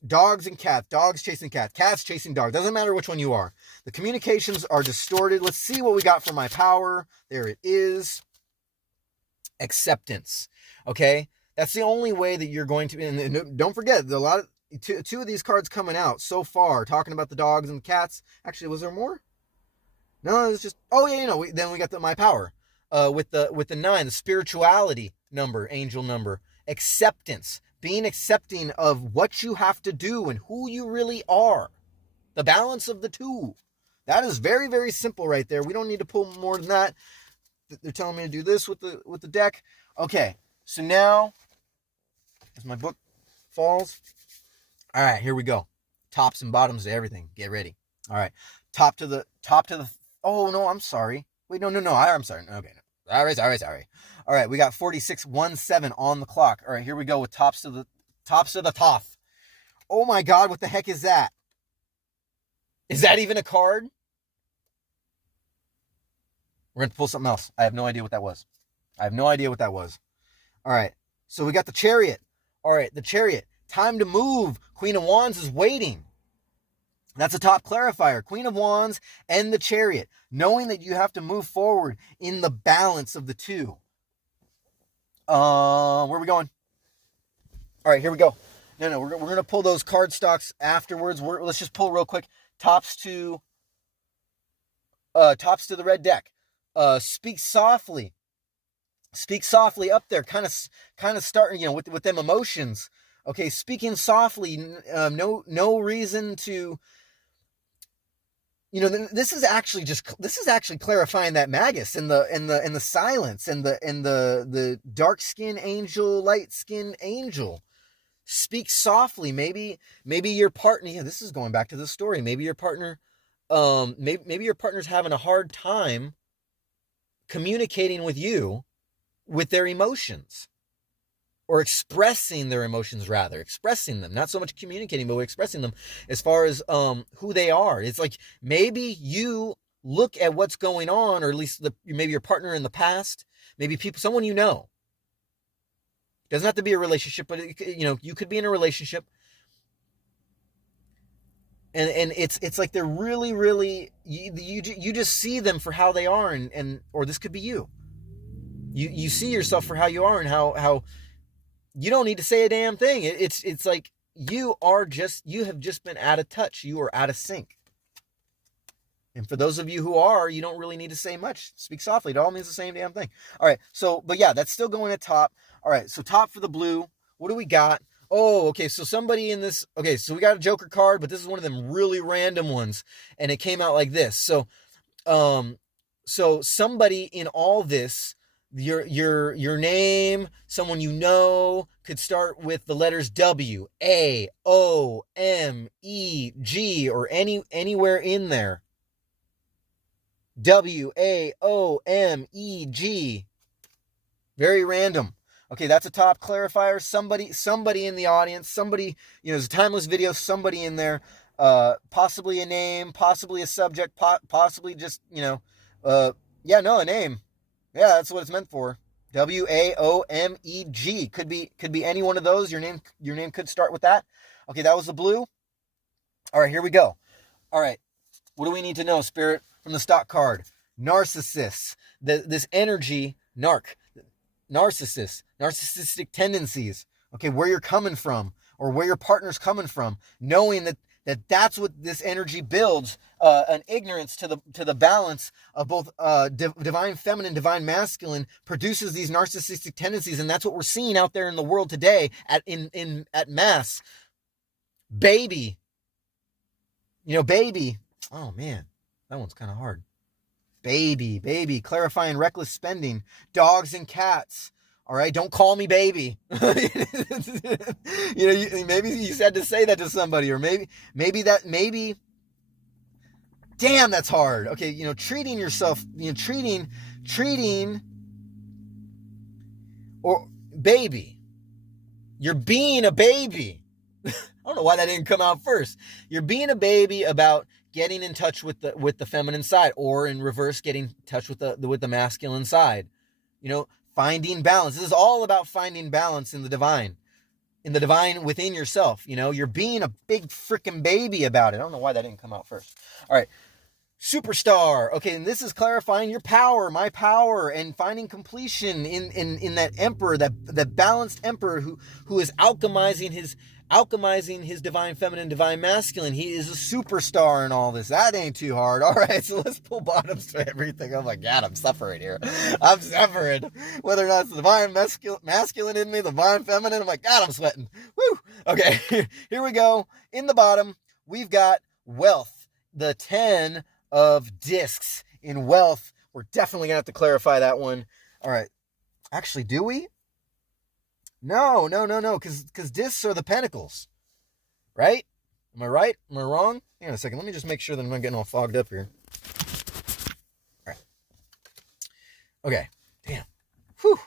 dogs and cats, dogs chasing cats chasing dogs. Doesn't matter which one you are. The communications are distorted. Let's see what we got for my power. There it is. Acceptance. Okay. That's the only way that you're going to, and don't forget, two of these cards coming out so far, talking about the dogs and the cats. Actually, was there more? No, it was just, then we got my power. With the 9, the spirituality number, angel number, acceptance, being accepting of what you have to do and who you really are, the balance of the two. That is very, very simple right there. We don't need to pull more than that. They're telling me to do this with the deck. Okay, so now as my book falls, all right, here we go. Tops and bottoms to everything. Get ready. All right, top to the. Oh no, I'm sorry. Wait, no. I'm sorry. Okay, no. Sorry. All right, we got 4617 on the clock. All right, here we go with tops to the top. Oh my God, what the heck is that? Is that even a card? We're going to pull something else. I have no idea what that was. All right, so we got the Chariot. All right, the Chariot. Time to move. Queen of Wands is waiting. That's a top clarifier. Queen of Wands and the Chariot. Knowing that you have to move forward in the balance of the two. Where are we going? All right, here we go. No, we're going to pull those card stocks afterwards. Let's just pull real quick. Tops to the red deck. Speak softly. Speak softly up there. Kind of starting, with them emotions. Okay, speaking softly. No reason to. This is actually clarifying that Magus and the silence and the dark skin angel, light skin angel. Speak softly. Maybe your partner. Yeah, this is going back to the story. Maybe your partner. Maybe your partner's having a hard time communicating with you with their emotions. Or expressing their emotions, rather. Expressing them. Not so much communicating, but expressing them as far as who they are. It's like maybe you look at what's going on, or at least maybe your partner in the past, maybe someone you know. Doesn't have to be a relationship, but you could be in a relationship. And it's like they're really, really, you just see them for how they are, or this could be you. You see yourself for how you are and how you don't need to say a damn thing. It's like you have just been out of touch. You are out of sync. And for those of you who are, you don't really need to say much. Speak softly. It all means the same damn thing. All right. So, but yeah, that's still going at top. All right. So top for the blue. What do we got? Oh, okay. So somebody in this. Okay. So we got a Joker card, but this is one of them really random ones, and it came out like this. So somebody in all this. Your name, someone you know, could start with the letters W, A, O, M, E, G, or anywhere in there. W, A, O, M, E, G. Very random. Okay, that's a top clarifier. Somebody in the audience, somebody, it's a timeless video, somebody in there, possibly a name, possibly a subject, possibly just, a name. Yeah, that's what it's meant for. WAOMEG. Could be any one of those. Your name could start with that. Okay, that was the blue. All right, here we go. All right, what do we need to know, Spirit, from the stock card? Narcissists. This energy, narcissist, narcissistic tendencies. Okay, where you're coming from or where your partner's coming from. Knowing that That's what this energy builds, an ignorance to the balance of both divine feminine, divine masculine, produces these narcissistic tendencies, and that's what we're seeing out there in the world today at mass. Baby, baby. Oh man, that one's kind of hard. Baby, clarifying reckless spending, dogs and cats. All right, don't call me baby. Maybe you said to say that to somebody, or maybe. Damn, that's hard. Okay, treating yourself, treating, or baby. You're being a baby. I don't know why that didn't come out first. You're being a baby about getting in touch with the feminine side, or in reverse, getting in touch with the masculine side. Finding balance. This is all about finding balance in the divine within yourself. You're being a big freaking baby about it. I don't know why that didn't come out first. All right. Superstar. Okay, and this is clarifying your power, my power, and finding completion in that emperor, that balanced emperor who is alchemizing his divine feminine, divine masculine. He is a superstar in all this. That ain't too hard. All right, so let's pull bottoms for everything. Oh my God, I'm suffering here. I'm suffering. Whether or not it's the divine masculine in me, the divine feminine, oh my God, I'm sweating. Woo! Okay, here we go. In the bottom, we've got wealth, the 10 of discs in wealth. We're definitely gonna have to clarify that one. All right. Actually, do we? No, because discs are the pentacles, right? Am I right? Am I wrong? Hang on a second. Let me just make sure that I'm not getting all fogged up here. All right. Okay. Damn. Whew.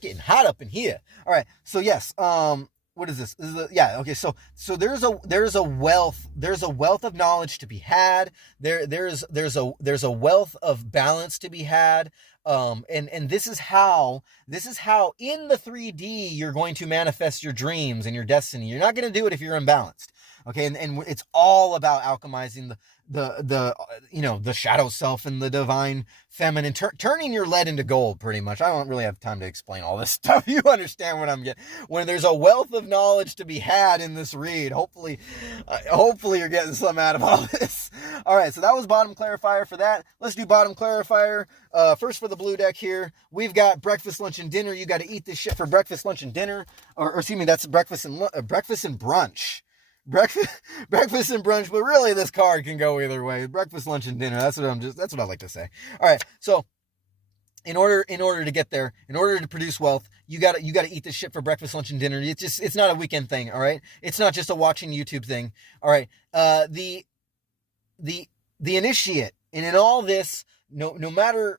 Getting hot up in here. All right. So yes. What is this? Okay. So there's a wealth of knowledge to be had. There's a wealth of balance to be had. And this is how in the 3D you're going to manifest your dreams and your destiny. You're not going to do it if you're imbalanced. Okay. And it's all about alchemizing the shadow self and the divine feminine, turning your lead into gold, pretty much. I don't really have time to explain all this stuff. You understand what I'm getting. When there's a wealth of knowledge to be had in this read, hopefully you're getting some out of all this. All right, so that was bottom clarifier for that. Let's do bottom clarifier. First for the blue deck here, we've got breakfast, lunch, and dinner. You got to eat this shit for breakfast, lunch, and dinner, or excuse me, that's breakfast and brunch. Breakfast and brunch, but really this card can go either way. Breakfast, lunch, and dinner. That's what I like to say. All right. So in order to get there, in order to produce wealth, you gotta eat this shit for breakfast, lunch, and dinner. It's not a weekend thing. All right. It's not just a watching YouTube thing. All right. The initiate, and in all this, no matter.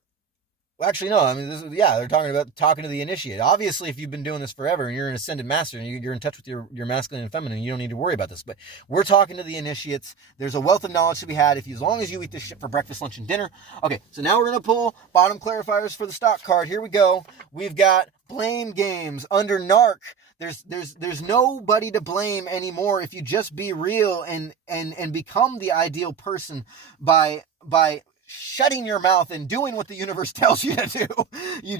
Actually, no. I mean, they're talking to the initiate. Obviously, if you've been doing this forever and you're an ascended master and you're in touch with your masculine and feminine, you don't need to worry about this. But we're talking to the initiates. There's a wealth of knowledge to be had as long as you eat this shit for breakfast, lunch, and dinner. Okay, so now we're going to pull bottom clarifiers for the stock card. Here we go. We've got blame games under narc. There's nobody to blame anymore if you just be real and become the ideal person by shutting your mouth and doing what the universe tells you to do.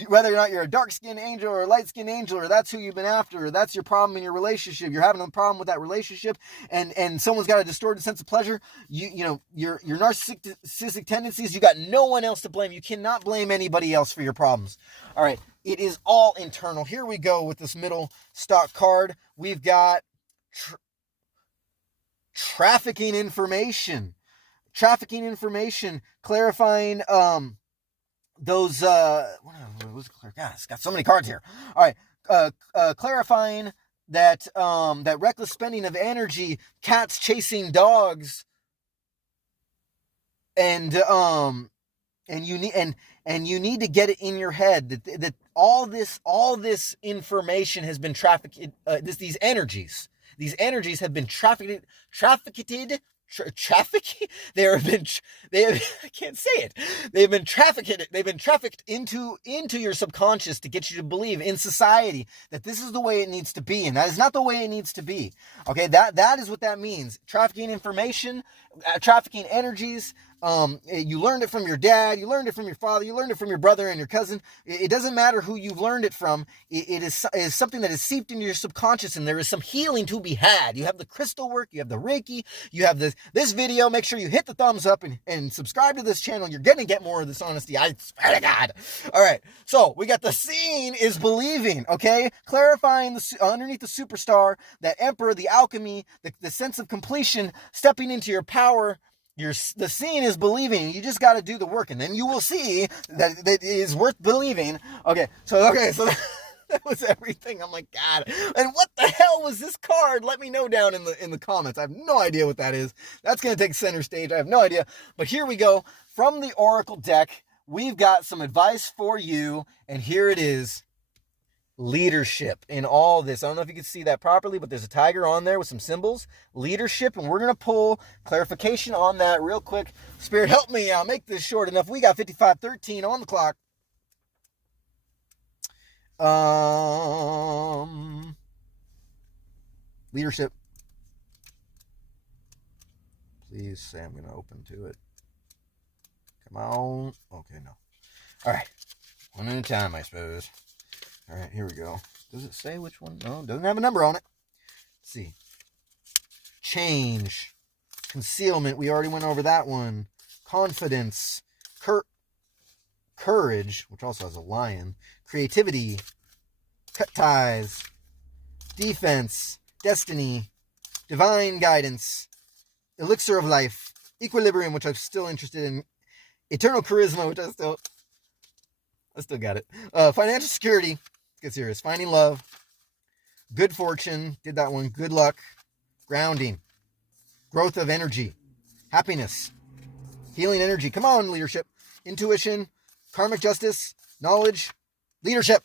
Whether or not you're a dark-skinned angel or a light-skinned angel, or that's who you've been after, or that's your problem in your relationship, you're having a problem with that relationship, and someone's got a distorted sense of pleasure, your narcissistic tendencies, you got no one else to blame. You cannot blame anybody else for your problems. All right, it is all internal. Here we go with this middle stock card. We've got trafficking information, clarifying those God, it's got so many cards here. All right, clarifying that that reckless spending of energy, cats chasing dogs, and you need to get it in your head that all this information has been trafficked. These energies have been trafficked. I can't say it. They've been trafficked into your subconscious to get you to believe in society that this is the way it needs to be, and that is not the way it needs to be. Okay, that is what that means. Trafficking information, trafficking energies, You learned it from your dad, you learned it from your father, you learned it from your brother and your cousin. It doesn't matter who you've learned it from. It is something that is seeped into your subconscious, and there is some healing to be had. You have the crystal work, you have the Reiki, you have this video. Make sure you hit the thumbs up and subscribe to this channel. You're going to get more of this honesty. I swear to God. All right. So we got the seeing is believing, okay? Clarifying underneath the superstar, that emperor, the alchemy, the sense of completion, stepping into your power. The seeing is believing. You just got to do the work, and then you will see that it is worth believing. Okay, so that was everything. I'm like, God, and what the hell was this card? Let me know down in the comments. I have no idea what that is. That's gonna take center stage. I have no idea. But here we go. From the Oracle deck, we've got some advice for you, and here it is. Leadership in all this. I don't know if you can see that properly, but there's a tiger on there with some symbols. Leadership, and we're going to pull clarification on that real quick. Spirit, help me. I'll make this short enough. We got 55:13 on the clock. Leadership. Please say I'm going to open to it. Come on. Okay, no. All right. One at a time, I suppose. All right, here we go. Does it say which one? No, it doesn't have a number on it. Let's see. Change. Concealment. We already went over that one. Confidence. Courage, which also has a lion. Creativity. Cut ties. Defense. Destiny. Divine guidance. Elixir of life. Equilibrium, which I'm still interested in. Eternal charisma, which I still got it. Financial security. Get serious. Finding love. Good fortune. Did that one. Good luck. Grounding. Growth of energy. Happiness. Healing energy. Come on, leadership. Intuition. Karmic justice. Knowledge. Leadership.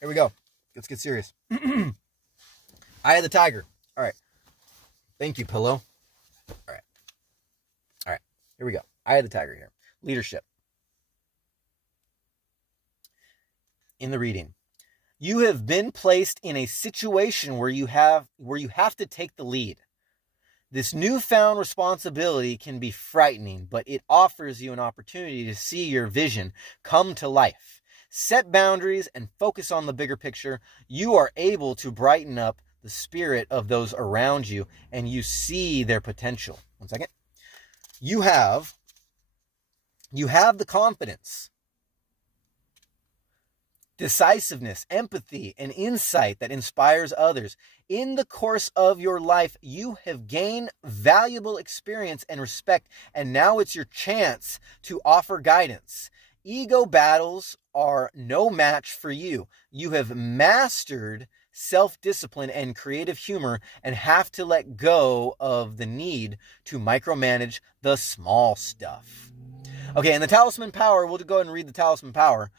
Here we go. Let's get serious. Eye of the tiger. All right. Thank you, pillow. All right. Here we go. Eye of the tiger here. Leadership. In the reading. You have been placed in a situation where you have to take the lead. This newfound responsibility can be frightening, but it offers you an opportunity to see your vision come to life. Set boundaries and focus on the bigger picture. You are able to brighten up the spirit of those around you, and you see their potential. One second. You have the confidence, decisiveness, empathy, and insight that inspires others. In the course of your life, you have gained valuable experience and respect, and now it's your chance to offer guidance. Ego battles are no match for you. You have mastered self-discipline and creative humor and have to let go of the need to micromanage the small stuff. Okay, and the Talisman Power, we'll go ahead and read the Talisman Power.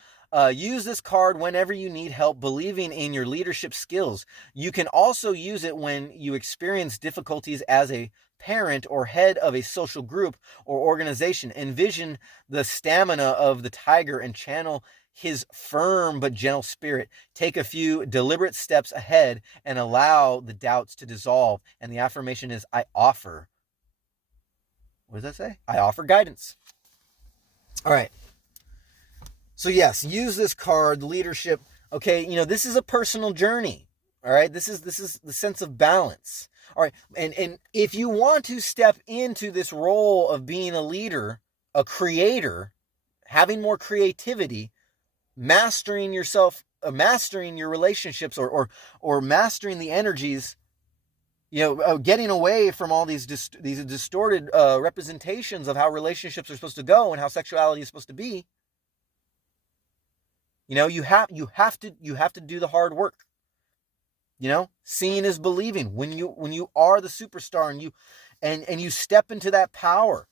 Use this card whenever you need help believing in your leadership skills. You can also use it when you experience difficulties as a parent or head of a social group or organization. Envision the stamina of the tiger and channel his firm but gentle spirit. Take a few deliberate steps ahead and allow the doubts to dissolve. And the affirmation is, I offer. What does that say? I offer guidance. All right. So yes, use this card, leadership. Okay, this is a personal journey. All right, this is the sense of balance. All right, and if you want to step into this role of being a leader, a creator, having more creativity, mastering yourself, mastering your relationships, or mastering the energies, getting away from all these distorted representations of how relationships are supposed to go and how sexuality is supposed to be. You have to do the hard work. Seeing is believing. When you are the superstar and you step into that power,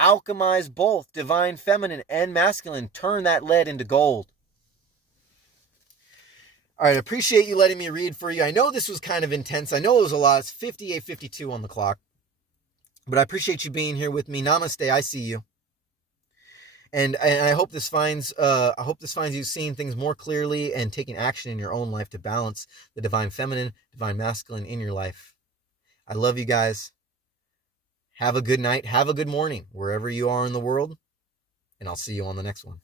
alchemize both divine feminine and masculine, turn that lead into gold. All right, appreciate you letting me read for you. I know this was kind of intense. I know it was a lot. It's 58:52 on the clock. But I appreciate you being here with me. Namaste. I see you. And I hope this finds you seeing things more clearly and taking action in your own life to balance the divine feminine, divine masculine in your life. I love you guys. Have a good night. Have a good morning wherever you are in the world. And I'll see you on the next one.